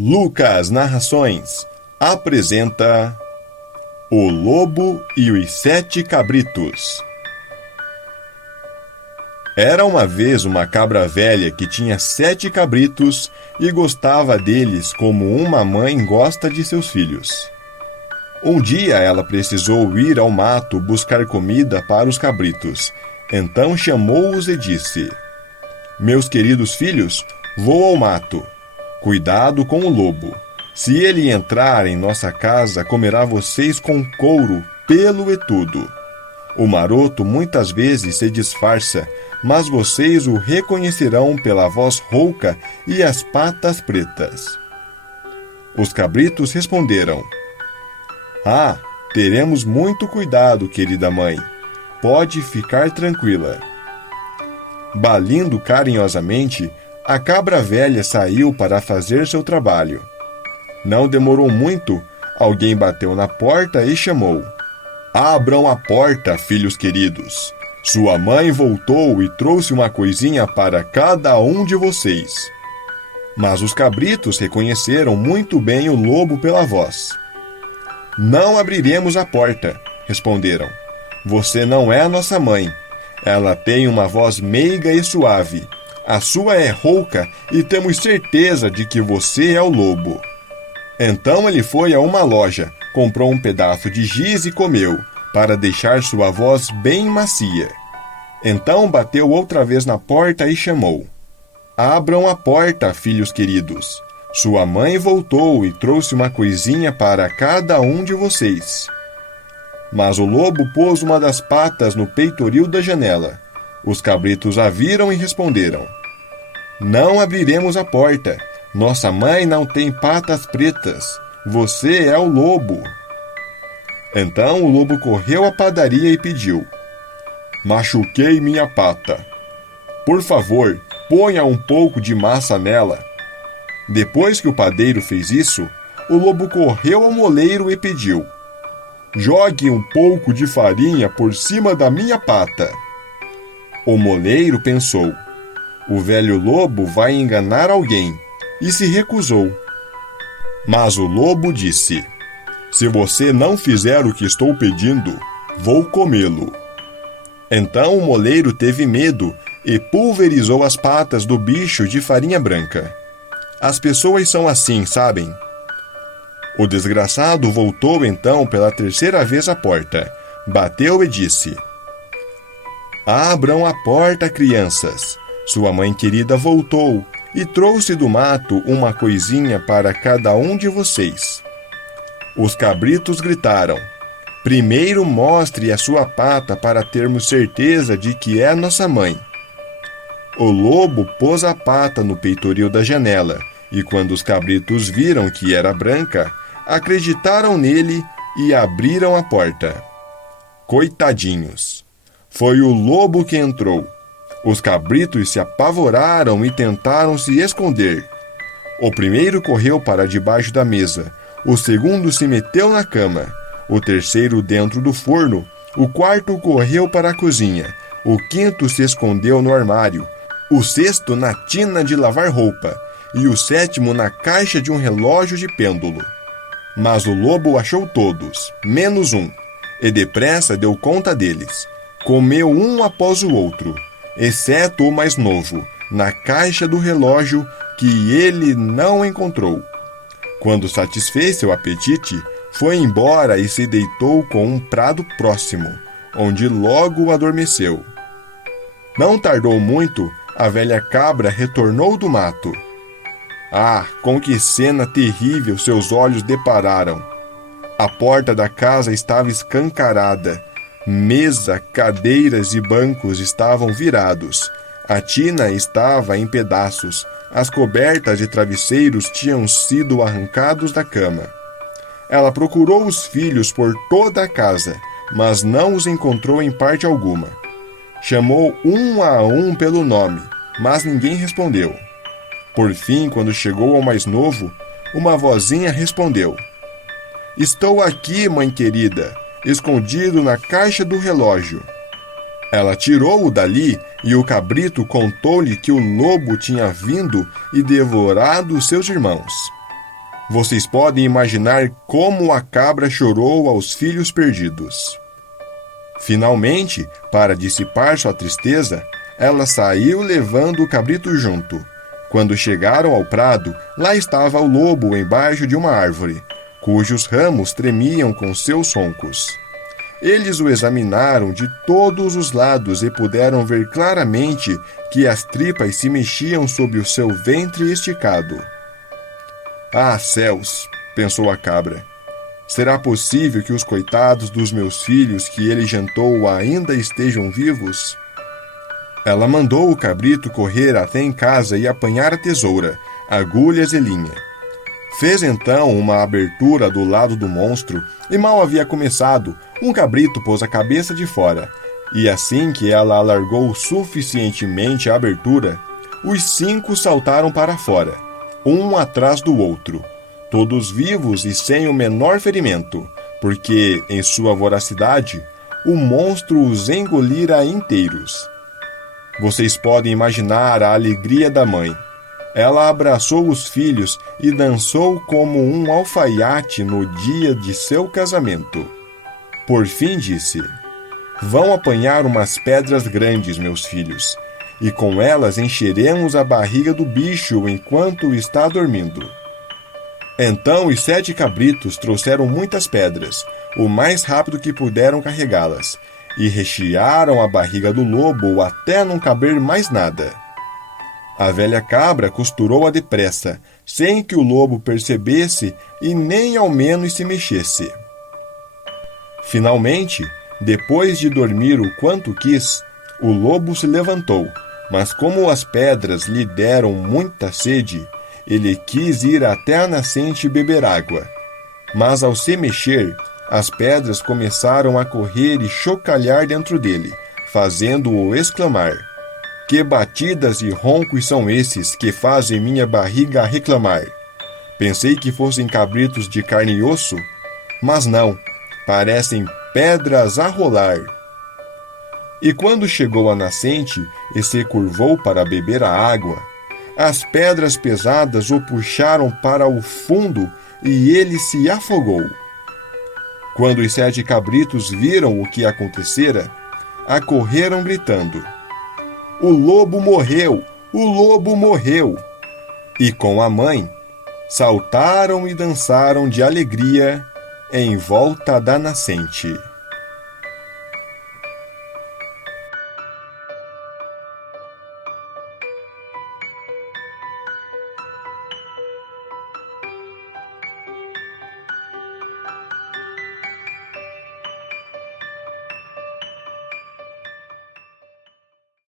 Lucas Narrações apresenta O Lobo e os Sete Cabritos. Era uma vez uma cabra velha que tinha 7 cabritos e gostava deles como uma mãe gosta de seus filhos. Um dia ela precisou ir ao mato buscar comida para os cabritos. Então chamou-os e disse: "Meus queridos filhos, vou ao mato. Cuidado com o lobo. Se ele entrar em nossa casa, comerá vocês com couro, pelo e tudo. O maroto muitas vezes se disfarça, mas vocês o reconhecerão pela voz rouca e as patas pretas." Os cabritos responderam: "Ah, teremos muito cuidado, querida mãe. Pode ficar tranquila." Balindo carinhosamente, a cabra velha saiu para fazer seu trabalho. Não demorou muito, alguém bateu na porta e chamou: "Abram a porta, filhos queridos. Sua mãe voltou e trouxe uma coisinha para cada um de vocês." Mas os cabritos reconheceram muito bem o lobo pela voz. "Não abriremos a porta", responderam. "Você não é a nossa mãe. Ela tem uma voz meiga e suave. A sua é rouca e temos certeza de que você é o lobo." Então ele foi a uma loja, comprou um pedaço de giz e comeu, para deixar sua voz bem macia. Então bateu outra vez na porta e chamou: "Abram a porta, filhos queridos. Sua mãe voltou e trouxe uma coisinha para cada um de vocês." Mas o lobo pôs uma das patas no peitoril da janela. Os cabritos a viram e responderam: "Não abriremos a porta. Nossa mãe não tem patas pretas. Você é o lobo." Então o lobo correu à padaria e pediu: "Machuquei minha pata. Por favor, ponha um pouco de massa nela." Depois que o padeiro fez isso, o lobo correu ao moleiro e pediu: "Jogue um pouco de farinha por cima da minha pata." O moleiro pensou: "O velho lobo vai enganar alguém," e se recusou. Mas o lobo disse: "Se você não fizer o que estou pedindo, vou comê-lo." Então o moleiro teve medo e pulverizou as patas do bicho de farinha branca. As pessoas são assim, sabem? O desgraçado voltou então pela 3ª vez à porta, bateu e disse: "Abram a porta, crianças. Sua mãe querida voltou e trouxe do mato uma coisinha para cada um de vocês." Os cabritos gritaram: "Primeiro mostre a sua pata para termos certeza de que é nossa mãe." O lobo pôs a pata no peitoril da janela, e quando os cabritos viram que era branca, acreditaram nele e abriram a porta. Coitadinhos! Foi o lobo que entrou. Os cabritos se apavoraram e tentaram se esconder. O primeiro correu para debaixo da mesa, o segundo se meteu na cama, o terceiro dentro do forno, o quarto correu para a cozinha, o quinto se escondeu no armário, o sexto na tina de lavar roupa e o sétimo na caixa de um relógio de pêndulo. Mas o lobo achou todos, menos um, e depressa deu conta deles. Comeu um após o outro, exceto o mais novo, na caixa do relógio que ele não encontrou. Quando satisfez seu apetite, foi embora e se deitou com um prado próximo, onde logo adormeceu. Não tardou muito, a velha cabra retornou do mato. Ah, com que cena terrível seus olhos depararam! A porta da casa estava escancarada. Mesa, cadeiras e bancos estavam virados. A tina estava em pedaços. As cobertas e travesseiros tinham sido arrancados da cama. Ela procurou os filhos por toda a casa, mas não os encontrou em parte alguma. Chamou um a um pelo nome, mas ninguém respondeu. Por fim, quando chegou ao mais novo, uma vozinha respondeu: "Estou aqui, mãe querida, escondido na caixa do relógio." Ela tirou-o dali e o cabrito contou-lhe que o lobo tinha vindo e devorado seus irmãos. Vocês podem imaginar como a cabra chorou aos filhos perdidos. Finalmente, para dissipar sua tristeza, ela saiu levando o cabrito junto. Quando chegaram ao prado, lá estava o lobo embaixo de uma árvore, cujos ramos tremiam com seus roncos. Eles o examinaram de todos os lados e puderam ver claramente que as tripas se mexiam sob o seu ventre esticado. Ah, céus! Pensou a cabra. Será possível que os coitados dos meus filhos que ele jantou ainda estejam vivos? Ela mandou o cabrito correr até em casa e apanhar a tesoura, agulhas e linha. Fez então uma abertura do lado do monstro e mal havia começado, um cabrito pôs a cabeça de fora. E assim que ela alargou suficientemente a abertura, os 5 saltaram para fora, um atrás do outro, todos vivos e sem o menor ferimento, porque, em sua voracidade, o monstro os engolira inteiros. Vocês podem imaginar a alegria da mãe. Ela abraçou os filhos e dançou como um alfaiate no dia de seu casamento. Por fim disse: "Vão apanhar umas pedras grandes, meus filhos, e com elas encheremos a barriga do bicho enquanto está dormindo." Então os 7 cabritos trouxeram muitas pedras, o mais rápido que puderam carregá-las, e rechearam a barriga do lobo até não caber mais nada. A velha cabra costurou-a depressa, sem que o lobo percebesse e nem ao menos se mexesse. Finalmente, depois de dormir o quanto quis, o lobo se levantou, mas como as pedras lhe deram muita sede, ele quis ir até a nascente beber água. Mas ao se mexer, as pedras começaram a correr e chocalhar dentro dele, fazendo-o exclamar: "Que batidas e roncos são esses que fazem minha barriga reclamar? Pensei que fossem cabritos de carne e osso, mas não, parecem pedras a rolar." E quando chegou à nascente e se curvou para beber a água, as pedras pesadas o puxaram para o fundo e ele se afogou. Quando os 7 cabritos viram o que acontecera, acorreram gritando: "O lobo morreu! O lobo morreu!" E com a mãe, saltaram e dançaram de alegria em volta da nascente.